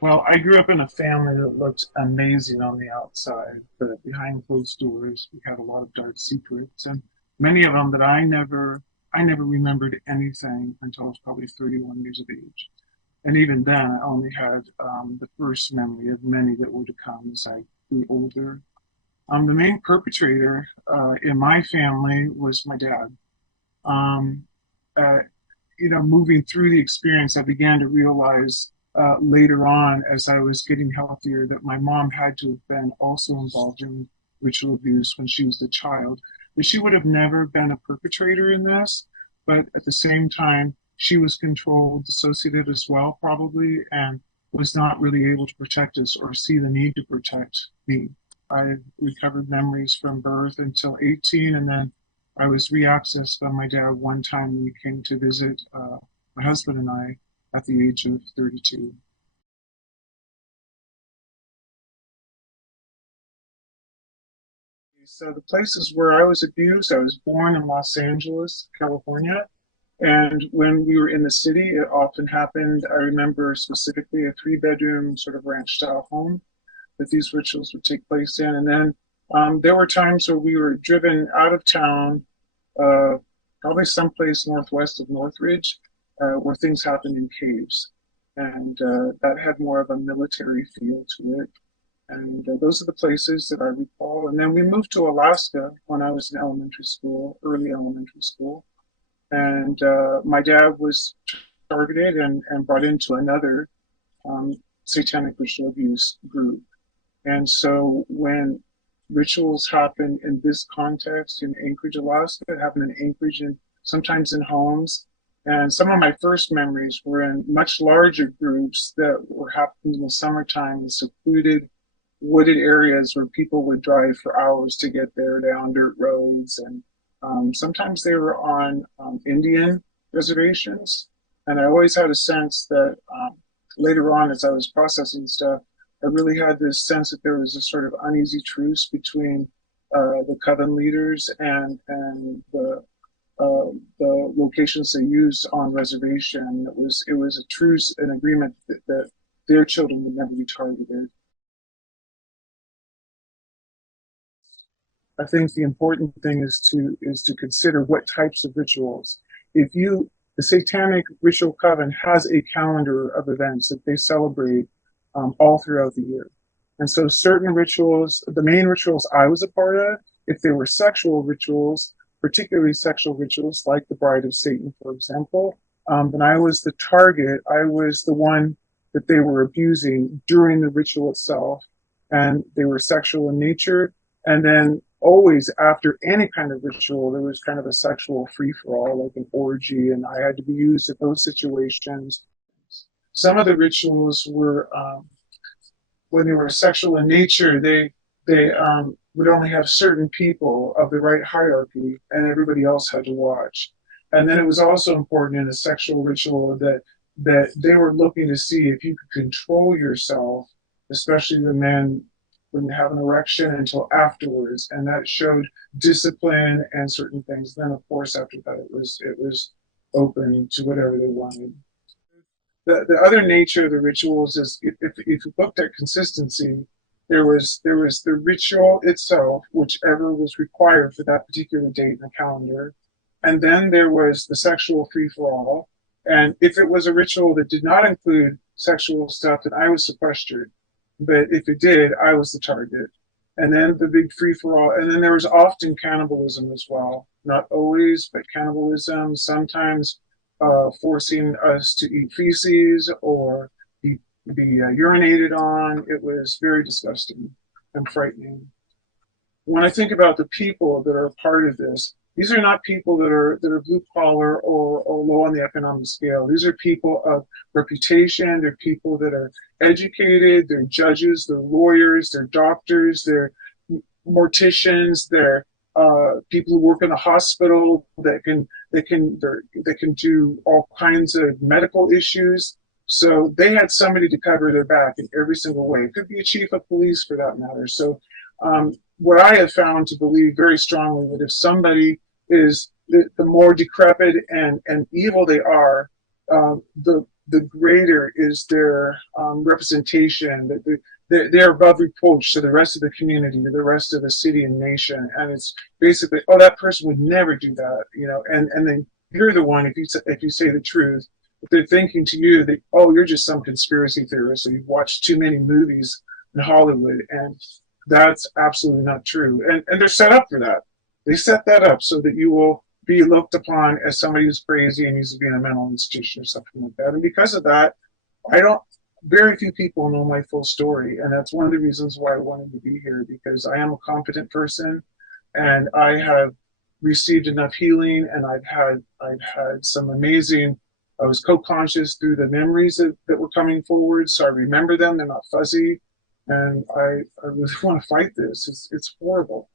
Well, I grew up in a family that looked amazing on the outside, but behind closed doors, we had a lot of dark secrets, and many of them that I never remembered anything until I was probably 31 years of age. And even then, I only had the first memory of many that were to come as I grew older. The main perpetrator in my family was my dad. Um, uh, Moving through the experience, I began to realize later on, as I was getting healthier, that my mom had to have been also involved in ritual abuse when she was a child. But she would have never been a perpetrator in this, but at the same time, she was controlled, dissociated as well, probably, and was not really able to protect us or see the need to protect me. I recovered memories from birth until 18, and then I was reaccessed by my dad one time when he came to visit my husband and I at the age of 32. So the places where I was abused, I was born in Los Angeles, California. And when we were in the city, it often happened. I remember specifically a three-bedroom sort of ranch style home that these rituals would take place in. And then there were times where we were driven out of town, uh, probably someplace northwest of Northridge, where things happened in caves. And that had more of a military feel to it. And those are the places that I recall. And then we moved to Alaska when I was in elementary school, early elementary school. And my dad was targeted and brought into another um, satanic ritual abuse group. And so when rituals happen in this context in Anchorage, Alaska, it happened in Anchorage and sometimes in homes. And some of my first memories were in much larger groups that were happening in the summertime in secluded, wooded areas where people would drive for hours to get there down dirt roads. And sometimes they were on Indian reservations. And I always had a sense that later on, as I was processing stuff, I really had this sense that there was a sort of uneasy truce between the coven leaders and the locations they used on reservation. It was a truce, an agreement that their children would never be targeted. I think the important thing is to consider what types of rituals. If you The Satanic Ritual Coven has a calendar of events that they celebrate all throughout the year, and so certain rituals, the main rituals I was a part of, if they were sexual rituals, particularly sexual rituals like the Bride of Satan, for example, then I was the target. I was the one that they were abusing during the ritual itself, and they were sexual in nature. And then always after any kind of ritual, there was kind of a sexual free for all, like an orgy, and I had to be used in those situations. Some of the rituals were, when they were sexual in nature, they would only have certain people of the right hierarchy, and everybody else had to watch. And then it was also important in a sexual ritual that they were looking to see if you could control yourself, especially the men wouldn't have an erection until afterwards, and that showed discipline and certain things. Then, of course, after that, it was open to whatever they wanted. The other nature of the rituals is if you looked at consistency, there was the ritual itself, whichever was required for that particular date in the calendar, and then there was the sexual free for all. And if it was a ritual that did not include sexual stuff, then I was sequestered. But if it did, I was the target. And then the big free for all. And then there was often cannibalism as well. Not always, but cannibalism, sometimes forcing us to eat feces or be urinated on. It was very disgusting and frightening. When I think about the people that are a part of this, these are not people that are blue collar or low on the economic scale. These are people of reputation. They're people that are educated. They're judges. They're lawyers. They're doctors. They're morticians. They're people who work in a hospital that can do all kinds of medical issues. So they had somebody to cover their back in every single way. It could be a chief of police for that matter. So what I have found to believe very strongly that if somebody is the more decrepit and evil they are, the the greater is their representation, that they're above reproach to the rest of the community, to the rest of the city and nation. And it's basically, oh, that person would never do that, and then you're the one, if you say the truth, if they're thinking to you that, oh, you're just some conspiracy theorist, or you've watched too many movies in Hollywood, and that's absolutely not true. And they're set up for that. They set that up so that you will be looked upon as somebody who's crazy and needs to be in a mental institution or something like that. And because of that, I don't, very few people know my full story. And that's one of the reasons why I wanted to be here, because I am a competent person and I have received enough healing, and I've had some amazing, I was co-conscious through the memories that were coming forward. So I remember them, they're not fuzzy. And I really want to fight this. It's horrible.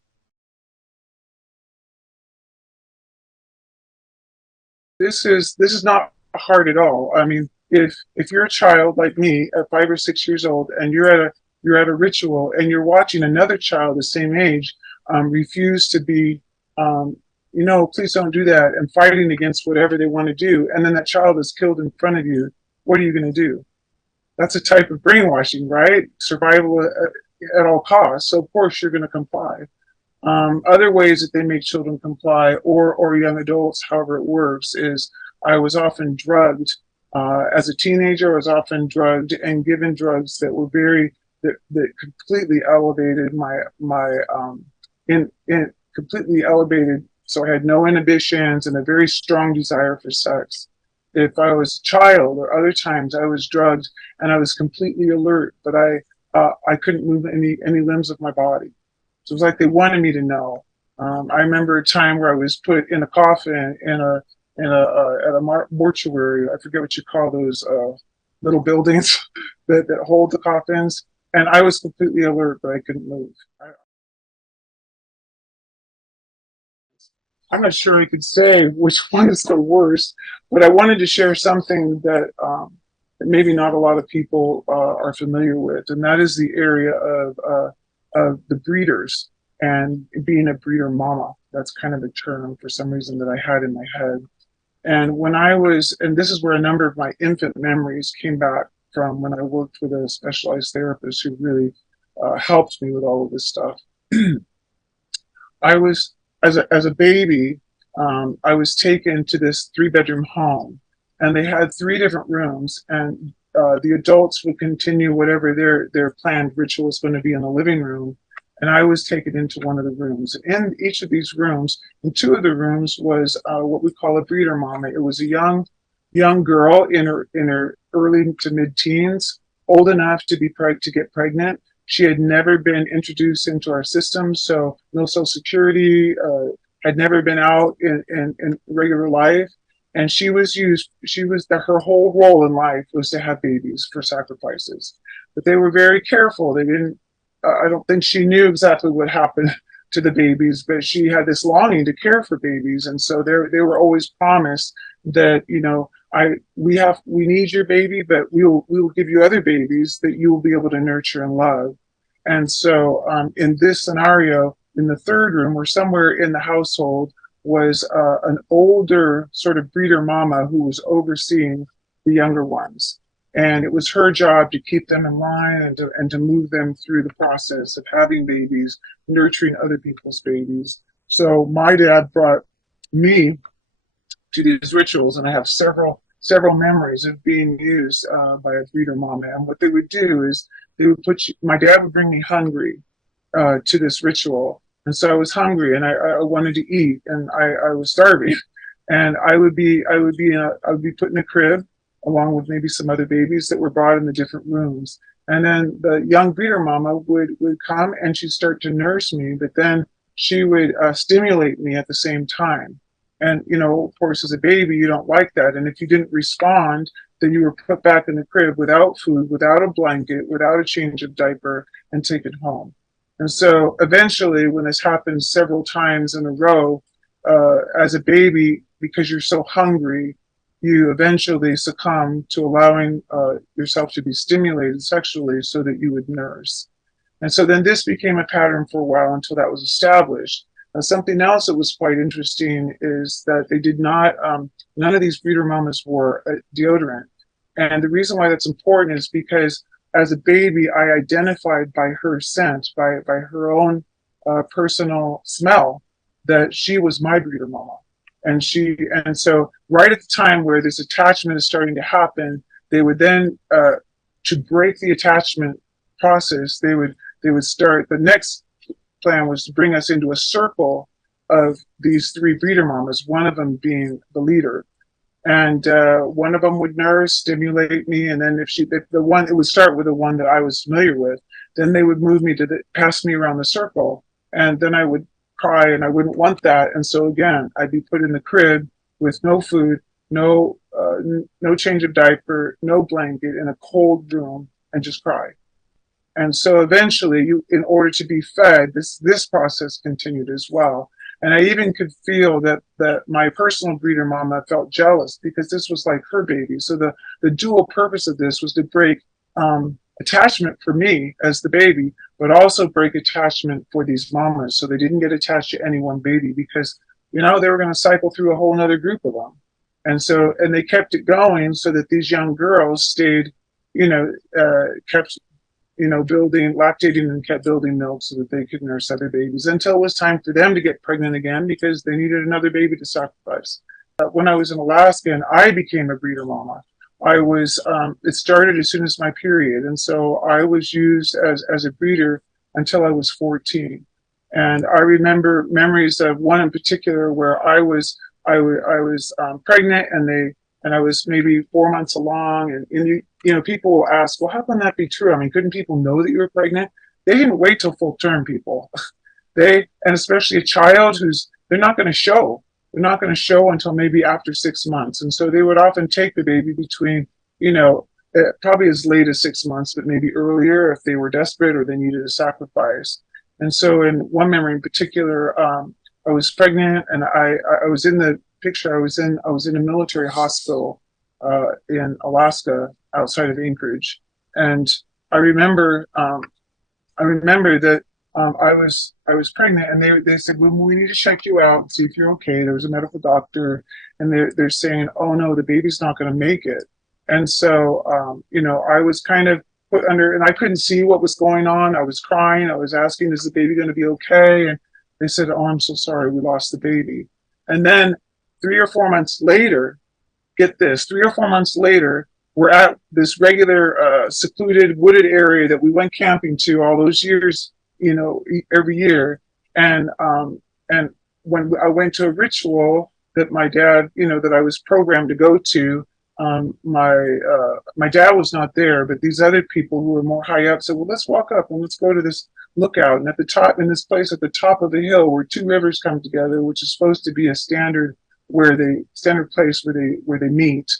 This is not hard at all. I mean, if you're a child like me at 5 or 6 years old, and you're at a ritual, and you're watching another child the same age refuse to be, please don't do that, and fighting against whatever they want to do, and then that child is killed in front of you, what are you going to do? That's a type of brainwashing, right? Survival at all costs. So of course you're going to comply. Other ways that they make children comply, or young adults, however it works, is I was often drugged. As a teenager, I was often drugged and given drugs that were that completely elevated in completely elevated. So I had no inhibitions and a very strong desire for sex. If I was a child, or other times I was drugged and I was completely alert, but I couldn't move any limbs of my body. So it was like they wanted me to know. I remember a time where I was put in a coffin at a mortuary. I forget what you call those little buildings that hold the coffins, and I was completely alert, but I couldn't move. I'm not sure I could say which one is the worst, but I wanted to share something that maybe not a lot of people are familiar with, and that is the area of the breeders and being a breeder mama. That's kind of a term for some reason that I had in my head. And and this is where a number of my infant memories came back from when I worked with a specialized therapist who really helped me with all of this stuff. I was, as a baby, I was taken to this 3-bedroom home, and they had 3 different rooms, and the adults would continue whatever their planned ritual was going to be in the living room, and I was taken into one of the rooms. In each of these rooms, in 2 of the rooms, was what we call a breeder mama. It was a young girl in her early to mid-teens, old enough to get pregnant. She had never been introduced into our system, so no social security, had never been out in regular life. And her whole role in life was to have babies for sacrifices. But they were very careful. They didn't, I don't think she knew exactly what happened to the babies, but she had this longing to care for babies. And so they were always promised that, we need your baby, but we will give you other babies that you will be able to nurture and love. And so in this scenario, in the third room, or somewhere in the household, was an older sort of breeder mama who was overseeing the younger ones. And it was her job to keep them in line and to move them through the process of having babies, nurturing other people's babies. So my dad brought me to these rituals, and I have several memories of being used by a breeder mama. And what they would do is my dad would bring me hungry to this ritual. And so I was hungry, and I wanted to eat, and I was starving. And I would be put in a crib along with maybe some other babies that were brought in the different rooms. And then the young breeder mama would come, and she'd start to nurse me, but then she would stimulate me at the same time. And, of course, as a baby, you don't like that. And if you didn't respond, then you were put back in the crib without food, without a blanket, without a change of diaper, and taken home. And so eventually, when this happens several times in a row, as a baby, because you're so hungry, you eventually succumb to allowing yourself to be stimulated sexually so that you would nurse. And so then this became a pattern for a while until that was established. Something else that was quite interesting is that they did not, none of these breeder mamas wore deodorant. And the reason why that's important is because as a baby, I identified by her scent, by her own personal smell, that she was my breeder mama. And so right at the time where this attachment is starting to happen, they would then, to break the attachment process, they would start, the next plan was to bring us into a circle of these three breeder mamas, one of them being the leader. And one of them would nurse, stimulate me, and then if the one, it would start with the one that I was familiar with. Then they would move me to pass me around the circle, and then I would cry, and I wouldn't want that. And so again, I'd be put in the crib with no food, no change of diaper, no blanket, in a cold room, and just cry. And so eventually, in order to be fed, this process continued as well. And I even could feel that my personal breeder mama felt jealous because this was like her baby. So the dual purpose of this was to break attachment for me as the baby, but also break attachment for these mamas, so they didn't get attached to any one baby, because they were going to cycle through a whole other group of them. And they kept it going so that these young girls stayed, kept building, lactating, and kept building milk so that they could nurse other babies until it was time for them to get pregnant again because they needed another baby to sacrifice. When I was in Alaska and I became a breeder mama, it started as soon as my period. And so I was used as a breeder until I was 14. And I remember memories of one in particular where I was pregnant, and I was maybe 4 months along, and people will ask, well, how can that be true? I mean, couldn't people know that you were pregnant? They didn't wait till full term, people. And especially a child they're not going to show. They're not going to show until maybe after 6 months. And so they would often take the baby between, probably as late as 6 months, but maybe earlier if they were desperate or they needed a sacrifice. And so in one memory in particular, I was pregnant, and I was in the picture. I was in a military hospital in Alaska outside of Anchorage, and I remember that I was pregnant, and they said, well, we need to check you out and see if you're okay. There was a medical doctor, and they're saying, oh no, the baby's not going to make it. And so I was kind of put under, and I couldn't see what was going on. I was crying. I was asking, is the baby going to be okay? And they said, oh, I'm so sorry, we lost the baby. And then 3 or 4 months later, get this, 3 or 4 months later, we're at this regular secluded wooded area that we went camping to all those years, every year. And when I went to a ritual that my dad, that I was programmed to go to, my dad was not there, but these other people who were more high up said, well, let's walk up and let's go to this lookout. And at the top, in this place at the top of the hill where two rivers come together, which is supposed to be a standard place where they meet.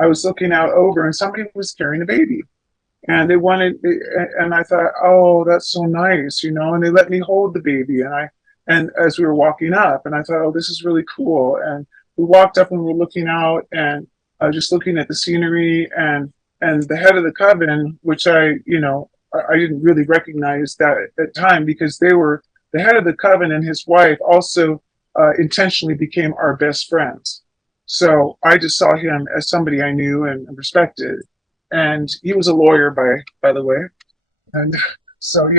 I was looking out over, and somebody was carrying a baby, and and I thought, oh, that's so nice, and they let me hold the baby, and as we were walking up, and I thought, oh, this is really cool. And we walked up and we were looking out, and just looking at the scenery, and the head of the coven, which I didn't really recognize that at the time, because the head of the coven and his wife also intentionally became our best friends. So I just saw him as somebody I knew and respected. And he was a lawyer, by the way. And so,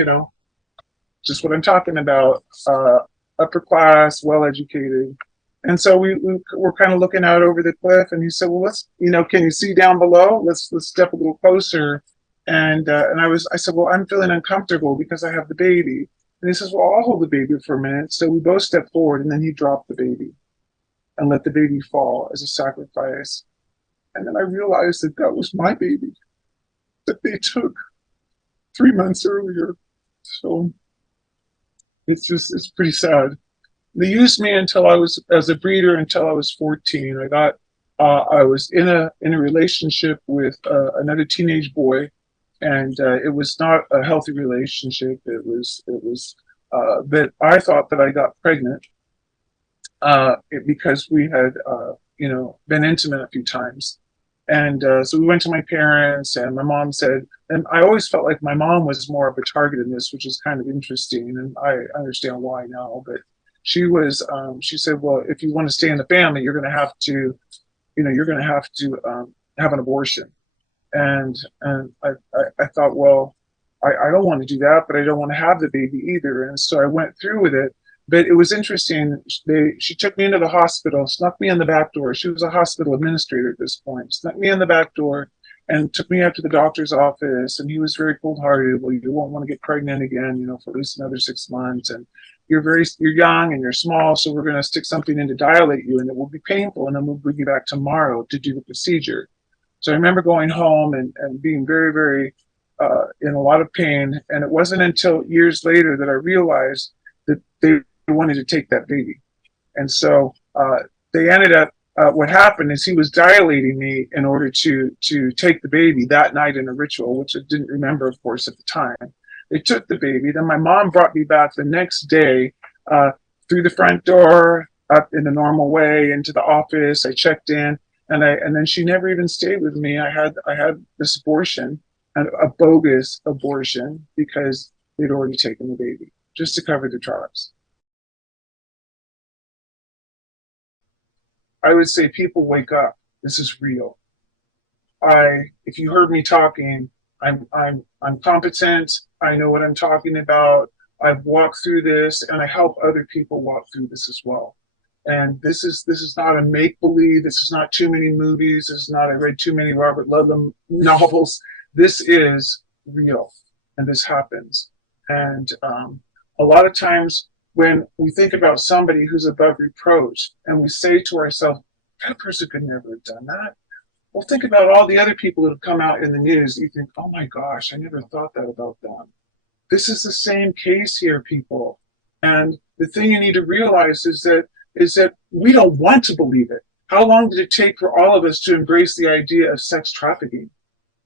just what I'm talking about, upper class, well-educated. And so we were kind of looking out over the cliff, and he said, well, can you see down below? Let's step a little closer. And I said, well, I'm feeling uncomfortable because I have the baby. And he says, well, I'll hold the baby for a minute. So we both stepped forward, and then he dropped the baby and let the baby fall as a sacrifice. And then I realized that was my baby that they took 3 months earlier. So it's pretty sad. They used me as a breeder until I was 14. I was in a relationship with another teenage boy, and it was not a healthy relationship. It was that I thought that I got pregnant because we had been intimate a few times. And so we went to my parents, and my mom said, and I always felt like my mom was more of a target in this, which is kind of interesting, and I understand why now. But she said, well, if you want to stay in the family, you're going to have to have an abortion. And I thought, well, I don't want to do that, but I don't want to have the baby either. And so I went through with it. But it was interesting. She took me into the hospital, snuck me in the back door. She was a hospital administrator at this point. Snuck me in the back door and took me up to the doctor's office. And he was very cold-hearted. Well, you won't want to get pregnant again, for at least another 6 months. And you're young and you're small, so we're going to stick something in to dilate you, and it will be painful. And then we'll bring you back tomorrow to do the procedure. So I remember going home and being very, very in a lot of pain. And it wasn't until years later that I realized that they wanted to take that baby. And so they ended up, what happened is he was dilating me in order to take the baby that night in a ritual, which I didn't remember, of course, at the time. They took the baby. Then my mom brought me back the next day through the front door, up in the normal way, into the office. I checked in. And then she never even stayed with me. I had this abortion, a bogus abortion, because they'd already taken the baby just to cover the tracks. I would say, people, wake up. This is real. If you heard me talking, I'm competent. I know what I'm talking about. I've walked through this, and I help other people walk through this as well. And this is not a make believe. This is not too many movies. This is not I read too many Robert Ludlum novels. This is real, and this happens. And a lot of times when we think about somebody who's above reproach, and we say to ourselves, "That person could never have done that." Well, think about all the other people that have come out in the news. You think, "Oh my gosh, I never thought that about them." This is the same case here, people. And the thing you need to realize is that we don't want to believe it. How long did it take for all of us to embrace the idea of sex trafficking?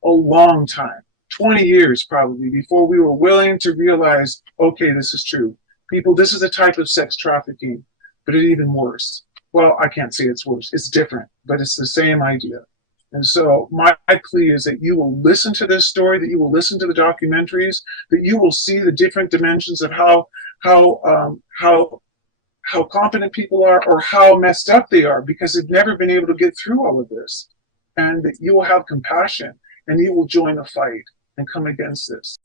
A long time, 20 years probably, before we were willing to realize, okay, this is true. People, this is a type of sex trafficking, but it's even worse. Well, I can't say it's worse. It's different, but it's the same idea. And so my plea is that you will listen to this story, that you will listen to the documentaries, that you will see the different dimensions of how competent people are, or how messed up they are, because they've never been able to get through all of this. And that you will have compassion, and you will join the fight and come against this.